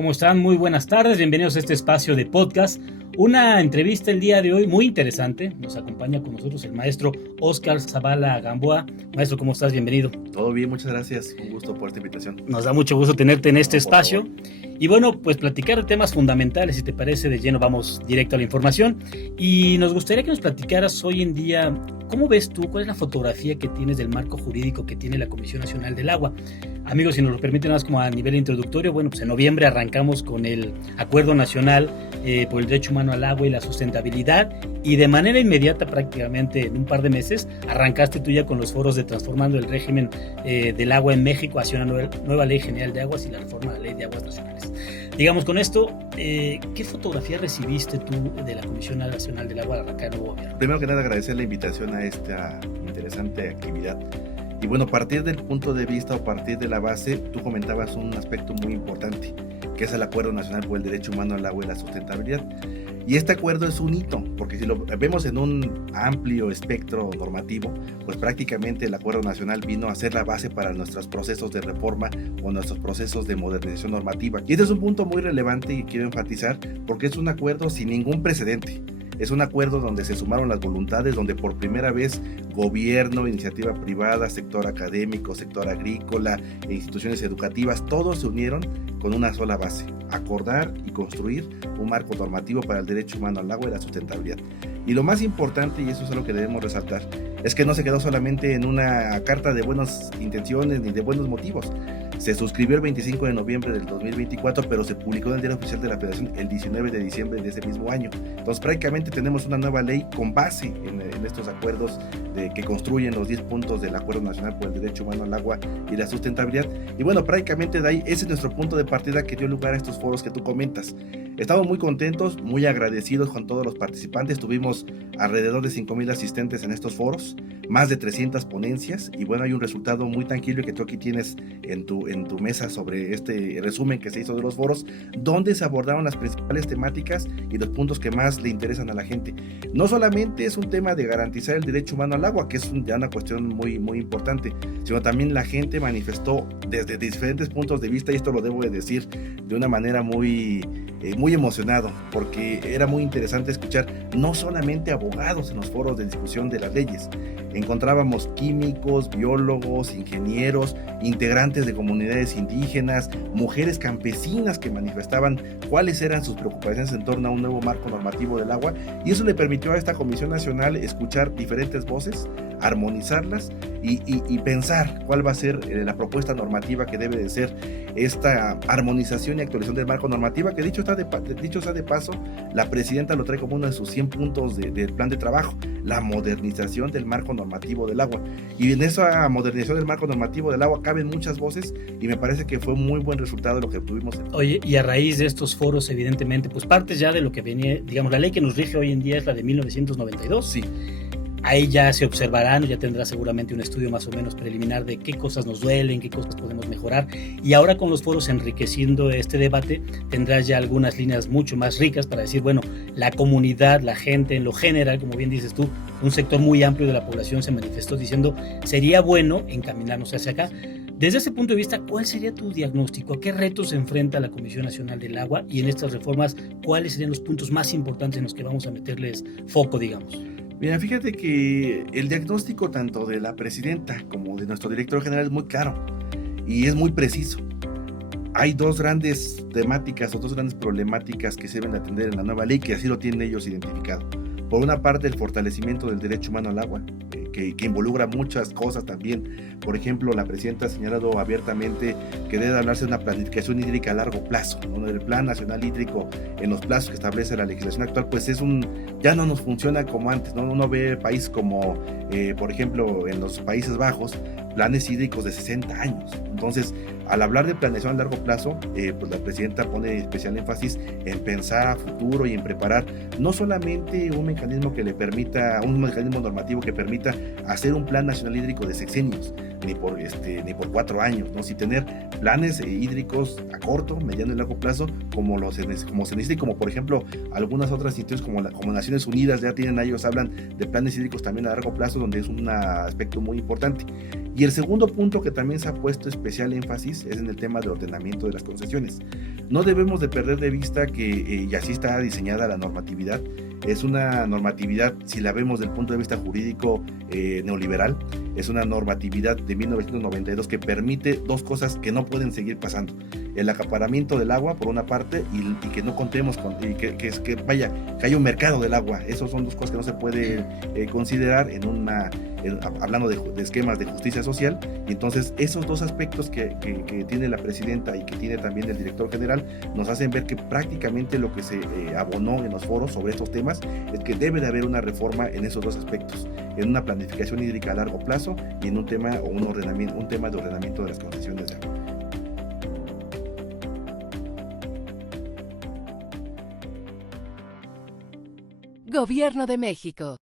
¿Cómo están? Muy buenas tardes, bienvenidos a este espacio de podcast. Una entrevista el día de hoy muy interesante. Nos acompaña con nosotros el maestro Óscar Zavala Gamboa. Maestro, ¿cómo estás? Bienvenido. Todo bien, muchas gracias. Un gusto por esta invitación. Nos da mucho gusto tenerte en este espacio. Y bueno, pues platicar de temas fundamentales, si te parece de lleno, vamos directo a la información. Y nos gustaría que nos platicaras hoy en día, ¿cómo ves tú? ¿Cuál es la fotografía que tienes del marco jurídico que tiene la Comisión Nacional del Agua? Amigos, si nos lo permiten más como a nivel introductorio, bueno, pues en noviembre arrancamos con el Acuerdo Nacional por el Derecho Humano al Agua y la Sustentabilidad, y de manera inmediata, prácticamente en un par de meses, arrancaste tú ya con los foros de Transformando el Régimen del Agua en México hacia una nueva Ley General de Aguas y la reforma de la Ley de Aguas Nacionales. Digamos, con esto, ¿qué fotografía recibiste tú de la Comisión Nacional del Agua al arrancar el nuevo gobierno? Primero que nada, agradecer la invitación a esta interesante actividad. Y bueno, a partir del punto de vista o partir de la base, tú comentabas un aspecto muy importante, que es el Acuerdo Nacional por el Derecho Humano al Agua y la Sustentabilidad. Y este acuerdo es un hito, porque si lo vemos en un amplio espectro normativo, pues prácticamente el Acuerdo Nacional vino a ser la base para nuestros procesos de reforma o nuestros procesos de modernización normativa. Y este es un punto muy relevante y quiero enfatizar, porque es un acuerdo sin ningún precedente. Es un acuerdo donde se sumaron las voluntades, donde por primera vez gobierno, iniciativa privada, sector académico, sector agrícola e instituciones educativas, todos se unieron con una sola base: acordar y construir un marco normativo para el derecho humano al agua y la sustentabilidad. Y lo más importante, y eso es lo que debemos resaltar, es que no se quedó solamente en una carta de buenas intenciones ni de buenos motivos. Se suscribió el 25 de noviembre del 2024, pero se publicó en el Diario Oficial de la Federación el 19 de diciembre de ese mismo año. Entonces prácticamente tenemos una nueva ley con base en estos acuerdos que construyen los 10 puntos del Acuerdo Nacional por el Derecho Humano al Agua y la Sustentabilidad. Y bueno, prácticamente de ahí, ese es nuestro punto de partida que dio lugar a estos foros que tú comentas. Estamos muy contentos, muy agradecidos con todos los participantes. Tuvimos alrededor de 5,000 asistentes en estos foros, más de 300 ponencias, y bueno, hay un resultado muy tangible que tú aquí tienes en tu mesa sobre este resumen que se hizo de los foros, donde se abordaron las principales temáticas y los puntos que más le interesan a la gente. No solamente es un tema de garantizar el derecho humano al agua, que es ya una cuestión muy, muy importante, sino también la gente manifestó desde diferentes puntos de vista, y esto lo debo de decir de una manera muy emocionado, porque era muy interesante escuchar no solamente abogados en los foros de discusión de las leyes. Encontrábamos químicos, biólogos, ingenieros, integrantes de comunidades indígenas, mujeres campesinas que manifestaban cuáles eran sus preocupaciones en torno a un nuevo marco normativo del agua, y eso le permitió a esta Comisión Nacional escuchar diferentes voces, armonizarlas y pensar cuál va a ser la propuesta normativa que debe de ser esta armonización y actualización del marco normativo, que dicho sea de paso, la presidenta lo trae como uno de sus 100 puntos del plan de trabajo: la modernización del marco normativo del agua. Y en esa modernización del marco normativo del agua caben muchas voces, y me parece que fue un muy buen resultado lo que obtuvimos. Oye, y a raíz de estos foros, evidentemente, pues partes ya de lo que venía, digamos, la ley que nos rige hoy en día es la de 1992. Sí. Ahí ya se observarán, ya tendrá seguramente un estudio más o menos preliminar de qué cosas nos duelen, qué cosas podemos mejorar. Y ahora con los foros enriqueciendo este debate, tendrás ya algunas líneas mucho más ricas para decir, bueno, la comunidad, la gente en lo general, como bien dices tú, un sector muy amplio de la población se manifestó diciendo, sería bueno encaminarnos hacia acá. Desde ese punto de vista, ¿cuál sería tu diagnóstico? ¿A qué retos se enfrenta la Comisión Nacional del Agua? Y en estas reformas, ¿cuáles serían los puntos más importantes en los que vamos a meterles foco, digamos? Mira, fíjate que el diagnóstico tanto de la presidenta como de nuestro director general es muy claro y es muy preciso. Hay dos grandes temáticas o dos grandes problemáticas que se deben atender en la nueva ley, que así lo tienen ellos identificado. Por una parte, el fortalecimiento del derecho humano al agua, que involucra muchas cosas también. Por ejemplo, la presidenta ha señalado abiertamente que debe hablarse de una planificación hídrica a largo plazo, ¿no? El Plan Nacional Hídrico, en los plazos que establece la legislación actual, pues ya no nos funciona como antes, ¿no? Uno ve países como, por ejemplo, en los Países Bajos, planes hídricos de 60 años. Entonces, al hablar de planeación a largo plazo, pues la presidenta pone especial énfasis en pensar a futuro y en preparar no solamente un mecanismo que le permita, un mecanismo normativo que permita hacer un plan nacional hídrico de sexenios, ni por 4 años, ¿no? Si tener planes hídricos a corto, mediano y largo plazo, como se necesita, y como por ejemplo algunas otras instituciones como Naciones Unidas ya tienen, ellos hablan de planes hídricos también a largo plazo, donde es un aspecto muy importante. Y el segundo punto que también se ha puesto especial énfasis es en el tema de ordenamiento de las concesiones. No debemos de perder de vista que, y así está diseñada la normatividad, es una normatividad, si la vemos desde el punto de vista jurídico neoliberal, es una normatividad de 1992 que permite dos cosas que no pueden seguir pasando: el acaparamiento del agua por una parte, y que no contemos con, y que haya un mercado del agua. Esas son dos cosas que no se puede considerar hablando de esquemas de justicia social. Y entonces esos dos aspectos que tiene la presidenta y que tiene también el director general nos hacen ver que prácticamente lo que se abonó en los foros sobre estos temas es que debe de haber una reforma en esos dos aspectos, en una planificación hídrica a largo plazo y en un tema de ordenamiento de las concesiones de agua. Gobierno de México.